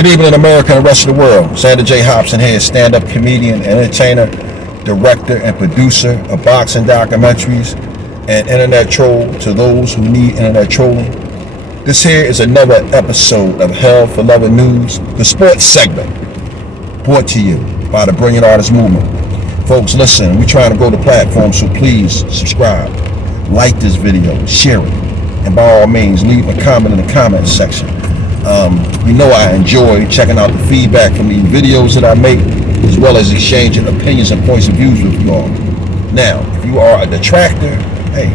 Good evening, America and the rest of the world. Xander J. Hobson here, stand-up comedian, entertainer, director, and producer of boxing documentaries and internet troll to those who need internet trolling. This here is another episode of Hell for Loving News, the sports segment, brought to you by the Brilliant Artist Movement. Folks, listen, we're trying to grow the platform, so please subscribe, like this video, share it, and by all means, leave a comment in the comment section. You know I enjoy checking out the feedback from these videos that I make, as well as exchanging opinions and points of views with you all. Now, if you are a detractor, hey,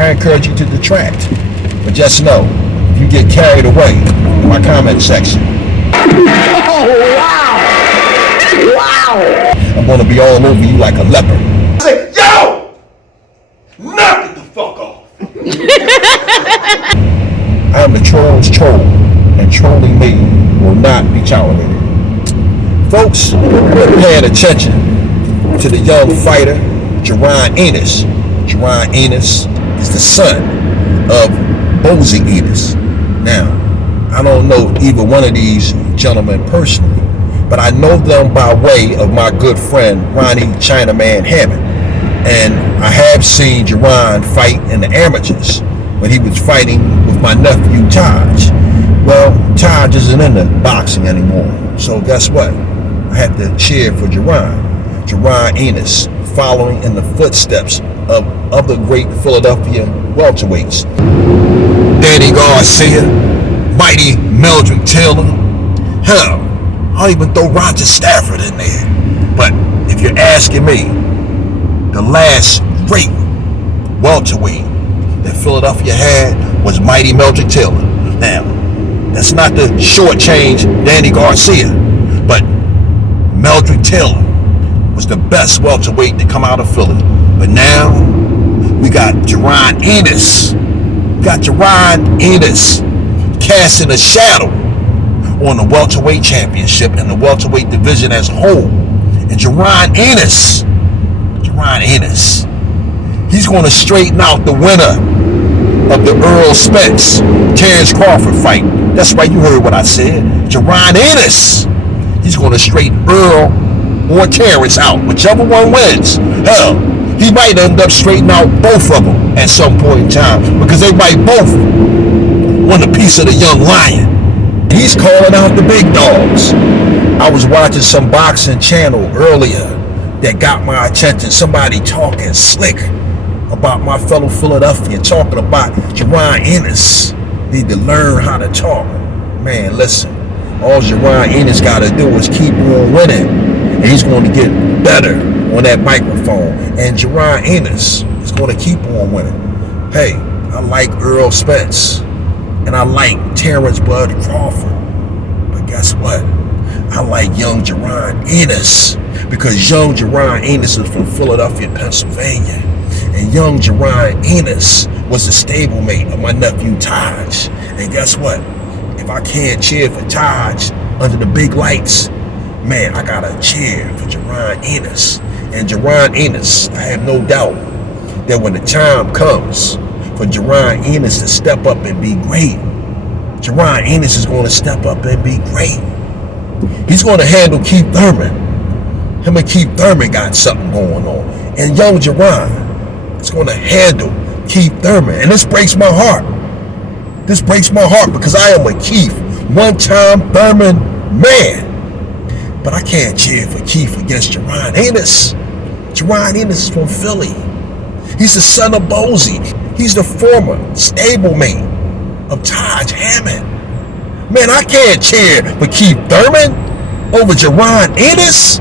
I encourage you to detract. But just know, if you get carried away in my comment section, oh, wow! Wow! I'm going to be all over you like a leopard. I say, yo! Knock it the fuck off! I am the troll's troll, and trolling me will not be tolerated. Folks, we're paying attention to the young fighter, Jaron Ennis. Jaron Ennis is the son of Bozy Ennis. Now, I don't know either one of these gentlemen personally, but I know them by way of my good friend, Ronnie Chinaman Hammond. And I have seen Jaron fight in the amateurs when he was fighting with my nephew, Taj. Well, Taj isn't into boxing anymore. So guess what? I have to cheer for Jaron Ennis, following in the footsteps of other great Philadelphia welterweights. Danny Garcia, Mighty Meldrick Taylor. Hell, I'll even throw Roger Stafford in there. But if you're asking me, the last great welterweight that Philadelphia had was Mighty Meldrick Taylor. Now, that's not to shortchange Danny Garcia, but Meldrick Taylor was the best welterweight to come out of Philly. But now, we got Jaron Ennis. Casting a shadow on the welterweight championship and the welterweight division as a whole. And Jaron Ennis, he's going to straighten out the winner of the Earl Spence Terrence Crawford fight. That's right, you heard what I said. Jaron Ennis, he's going to straighten Earl or Terrence out, whichever one wins. Hell, he might end up straightening out both of them at some point in time, because they might both want a piece of the young lion. He's calling out the big dogs. I was watching some boxing channel earlier that got my attention. Somebody talking slick about my fellow Philadelphian, talking about Jaron Ennis. Need to learn how to talk. Man, listen, all Jaron Ennis got to do is keep on winning, and he's going to get better on that microphone. And Jaron Ennis is going to keep on winning. Hey, I like Earl Spence, and I like Terrence Bud Crawford. But guess what? I like young Jaron Ennis, because young Jaron Ennis is from Philadelphia, Pennsylvania. And young Jaron Ennis was the stablemate of my nephew Taj. And guess what? If I can't cheer for Taj under the big lights, man, I gotta cheer for Jaron Ennis. And Jaron Ennis, I have no doubt that when the time comes for Jaron Ennis to step up and be great, Jaron Ennis is going to step up and be great. He's going to handle Keith Thurman. Him and Keith Thurman got something going on. And young Jaron is going to handle Keith Thurman. And this breaks my heart. This breaks my heart, because I am a Keith, one-time Thurman man. But I can't cheer for Keith against Jaron Ennis. Jaron Ennis is from Philly. He's the son of Bozy. He's the former stablemate of Taj Hammond. Man, I can't cheer for Keith Thurman over Jaron Ennis.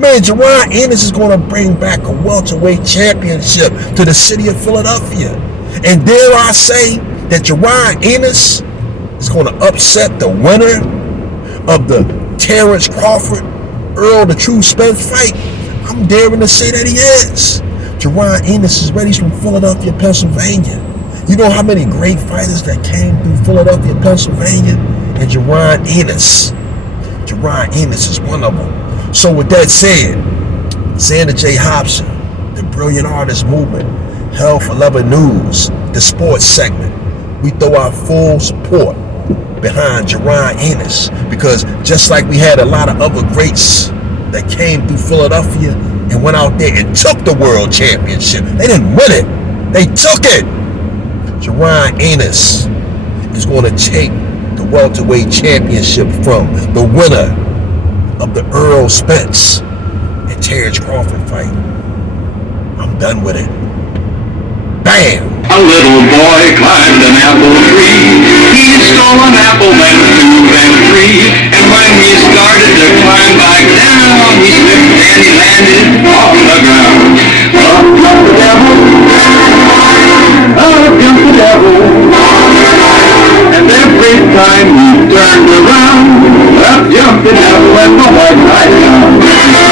Man, Jaron Ennis is going to bring back a welterweight championship to the city of Philadelphia. And dare I say that Jaron Ennis is going to upset the winner of the Terrence Crawford, Earl the True Spence fight? I'm daring to say that he is. Jaron Ennis is ready. He's from Philadelphia, Pennsylvania. You know how many great fighters that came through Philadelphia, Pennsylvania? And Jaron Ennis is one of them. So with that said, Xander J. Hobson, the Brilliant Artist Movement, Hell for Loving News, the sports segment, we throw our full support behind Jaron Ennis, because just like we had a lot of other greats that came through Philadelphia and went out there and took the world championship. They didn't win it. They took it. Jaron Ennis is going to take the welterweight championship from the winner of the Earl Spence and Terrence Crawford fight. I'm done with it. Bam! A little boy climbed an apple tree. He stole an apple, then two, then three. And when he started to climb back down, he slipped and he landed on the ground. Up jumped the devil. Up jumped the devil. And every time he turned around, up jumped the devil and the white knight down.